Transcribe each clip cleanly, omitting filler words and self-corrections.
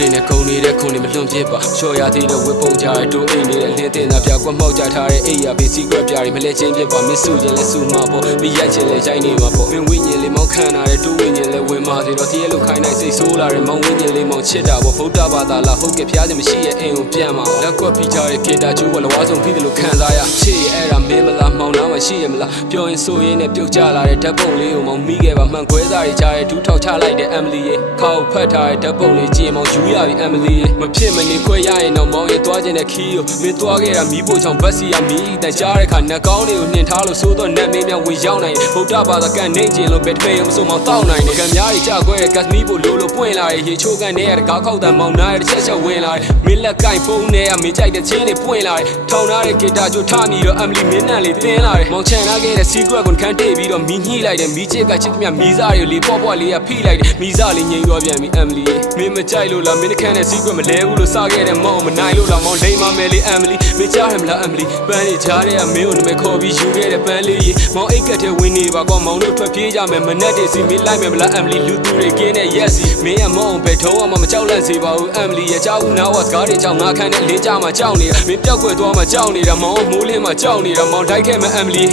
တွေနဲ့ခုံနေတဲ့ခုံတွေမလွန်ပြစ်ပါချော်ရသေးတဲ့ဝစ်ပုံကြရတို့အိမ်နေတဲ့လင်းတင်သားပြကွက်မှောက်ကြထားတဲ့အိယာဘေးစီကွက်ပြတွေမလဲချင်းပြစ်ပါမင်းစုရင်လဲစုမှာပေါ့မရိုက်ချင်လဲရိုက်နေမှာပေါ့မင်းဝိညာဉ်လေးမောင်းခံထားတဲ့တူဝိညာဉ်လဲဝင်ပါစေတော့တည်းလို့ခိုင်းနိုင်စိတ်ဆိုးလာတဲ့မောင်းဝိညာဉ်လေးမောင်းချစ်တာပေါ့ဗုဒ္ဓဘာသာလားဟုတ်ကဲ့ဖျားစင်မရှိရဲ့အိမ်ကိုပြန်มาလက်ကွက်ပြီးကြတဲ့ကေတာကျိုးကလဝါဆုံးပြီးတယ်လို့ခံစားရချစ်ရဲ့အဲ့ဒါမင်းမလားမောင်းနာမရှိရဲ့မလားပြောရင်ဆိုရင်နဲ့ပြုတ်ကြလာတဲ့ဓာတ်ပုံလေးကိုမောင်းမိခဲ့ပါမှန်ခွဲစားတွေကြားရဲ့ဒူးထောက်ချလိုက်တဲ့ Emily ရဲ့ခေါက်ဖတ်ထားတဲ့ဓာတ်ပုံလေးကြည့်မောင်းယူရပြီ Emily ရဲ့မဖြစ်မနေခွဲရရင်တော့မောင်းရင်သွားခြင်းတဲ့ခီးကိုမင်းသွားခဲ့တာမီးပို့ချောင်ဘတ်စီရမီးတန်ကြားတဲ့ခါနှက်ကောင်းတွေကိုနှင်ထားလို့ဆိုတော့နတ်မင်းများဝင်ရောက်နိုင်ဗုဒ္ဓဘာသာကန်နေခြင်းလို့ပဲတပည့်ရုံဆိုမောင်းတောက်နိုင်တယ်ကံများတွေကြခွဲတဲ့ကတ်မီးပို့လို့ပွင့်လာတဲ့ရေချိုးကန်နဲ့တကားခောက်တန်မောင်းနာတဲ့ချက်ဝင်လာတယ်မင်းလက်ကင်ဖုန်းနဲ့မင်းကြိုက်တဲ့ချင်းတွေပွင့်လာတယ်ထောင်ထားတဲ့ဂီတာချိုထားမိတော့ Emily မင်းနဲ့လေးတင်းလာတယ်မောင်ချန်လာခဲ့တဲ့ secret ကိုခန်းတေးပြီးတော့မီးညှိလိုက်တယ်မီးချစ်ကချစ်သမျှမီးစားတွေလေးပေါ့ပေါ့လေးကဖိလိုက်တယ်မီးစားလေးငြိမ်သွားပြန်ပြီ Emily မင်းမကြိုက်လို့လားမင်းခန်းတဲ့ secret မလဲဘူးလို့စခဲ့တဲ့မောင်မနိုင်လို့လားမောင်လိမ့်မမယ်လေး Emily မင်းကြားရမလား Emily ပန်းလေးကြားတဲ့မင်းကိုနမဲခေါ်ပြီးယူခဲ့တဲ့ပန်းလေးမောင်အိတ်ကတဲ့ဝင်နေပါကွာမောင်တို့ထွက်ပြေးကြမယ်မနဲ့တည်းစီမင်းလိုက်မယ်မလား Emily လူသူတွေကင်းတဲ့ yes မင်းကမောင်ပဲထုံးအောင်မကြောက်လန့်စေပါဘူး Emily ရဲ့ကြောက်ဦးနာဝတ်ကားတွေကြောင့်ငါခန်းတဲ့လေးကြမှာကြောက်နေတာမင်းပြောက်ွယ်သွားမှာကြောက်နေတာမောင်မိုးလင်းမှာကြောက်နေတာမောင်တိုက်ခဲ့မယ် Emily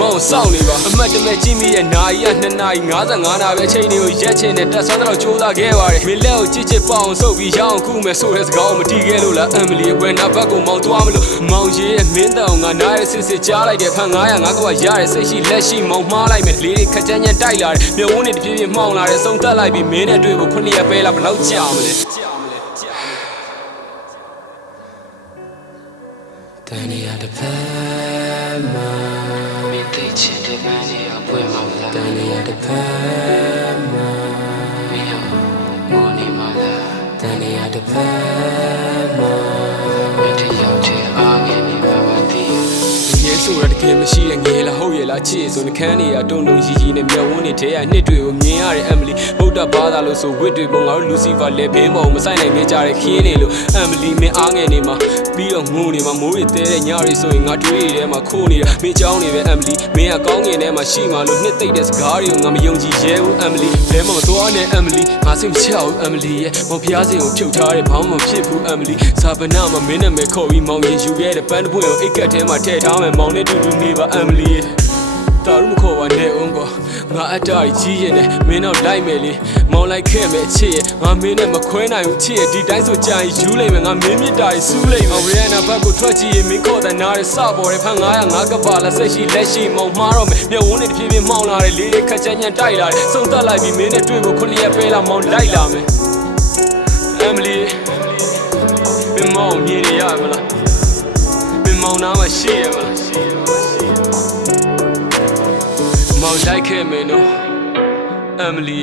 မောင်စောင့်နေပါအမတ်တမဲ့ကြည့်မိရဲ့နာရီက2နာရီ55နာပဲအချိန်တွေကိုရက်ချင်တဲ့တက်ဆွမ်းတော့ကြိုးစားခဲ့ပါတယ်မင်းလက်ကိုချစ်ချစ်ပေါအောင်ဆုပ်ပြီးရအောင်ခုမယ်ဆိုတဲ့စကားကိုမတီးခဲ့လို့လား Emily ရဲ့ဝယ်နာဘက်ကိုမောင်သွားမလို့မောင်ကြီးရဲ့မင်းတောင်ငါနားရဲ့စစ်စစ်ကြားလိုက်တဲ့ဖန်900ငါကရတဲ့စိတ်ရှိလက်ရှိမောင်မှားလိုက်မယ်လေးတွေခက်ကြမ်းကြမ်းတိုက်လာတယ်မြဝန်းတွေတပြေးပြေးမှောင်လာတယ်စုံတက်လိုက်ပြီးမင်းနဲ့တွေ့ဖို့9ရက်ပဲလားဘယ်လောက်ကြာမလဲတန်ရတဲ့ဖက်မှာမင်းသိချင်တဲ့မင်းရဲ့အပွင့်မှာလားတန်ရတဲ့ဖက်မှာမင်းရောမော်နေမှာလားတန်ရတဲ့ဖက်မှာမင်းတယောက်တည်းအားငယ်နေပါမသိရဲဆိုတာတကယ်မရှိတဲ့ငယ်လားဟုတ်ရဲ့လားချစ်ဆိုနှခမ်းတွေကတုံတုံရီရီနဲ့မျက်ဝန်းတွေထဲကနှစ်တွေကိုမြင်ရတဲ့ Emily ဗုဒ္ဓဘာသာလို့ဆိုဝစ်တွေပုံငါတို့ Lucifer လည်းဘင်းပေါ်မဆိုင်နိုင်ကြတဲ့ခင်းနေလို့ Emily မင်းအားငယ်နေမှာပြီးတော့ငိုနေမှာမိုးတွေတဲတဲ့ညတွေဆိုရင်ငါတွေးရထဲမှာခိုးနေတာမင်းကြောင်းနေပဲ Emily မင်းကကောင်းငင်ထဲမှာရှိမှလို့နှစ်သိမ့်တဲ့စကားတွေကိုငါမယုံကြည်ရဲဘူး Emily ဘဲမသွားနဲ့ Emily ငါစိတ်မချဘူး Emily ရဲ့မောင်ဖျားစင်ကိုဖြုတ်ထားတဲ့ဘောင်းမဖြစ်ဘူး Emily ဇာပနာမှာမင်းနဲ့မဲခေါ်ပြီးမောင်ရင်ယူခဲ့တဲ့ပန်းတပွင့်ကိုအိတ်ကက်ထဲမှာထည့်ထားမယ်မောင်နဲ့တူတူနေပါ Emily ရဲ့တာရုမခေါ်ပါနဲ့အောင်ကွာငါအတားကြီးရင်နဲ့မင်းတော့လိုက်မယ်လေမောင်းလိုက်ခဲ့မယ်အချစ်ရဲ့ငါမင်းနဲ့မခွဲနိုင်ဘူးချစ်ရဲ့ဒီတိုင်းဆိုကြာရင်ယူလိုက်မယ်ငါမင်းမြစ်တာကြီးစူးလိုက်မယ်ရီယန်နာဘက်ကိုထွက်ကြည့်ရင်မင်းခေါ်တဲ့နားရဲ့စပေါ်တဲ့ဖန်900ငါကပါလာဆက်ရှိလက်ရှိမောင်းမှားတော့မယ်မျက်ဝန်းတွေတဖြည်းဖြည်းမှောင်လာတယ်လေးလေးခက်ချမ်းချမ်းတိုက်လာတယ်စုံတက်လိုက်ပြီးမင်းနဲ့တွေ့ဖို့9ရက်ပဲလာမောင်းလိုက်လာမယ် Emily မင်းမောင်းမြင်ရမလားမင်းမောင်းနားမရှိရမလားမောင်လိုက်ခဲ့မယ်နော် Emily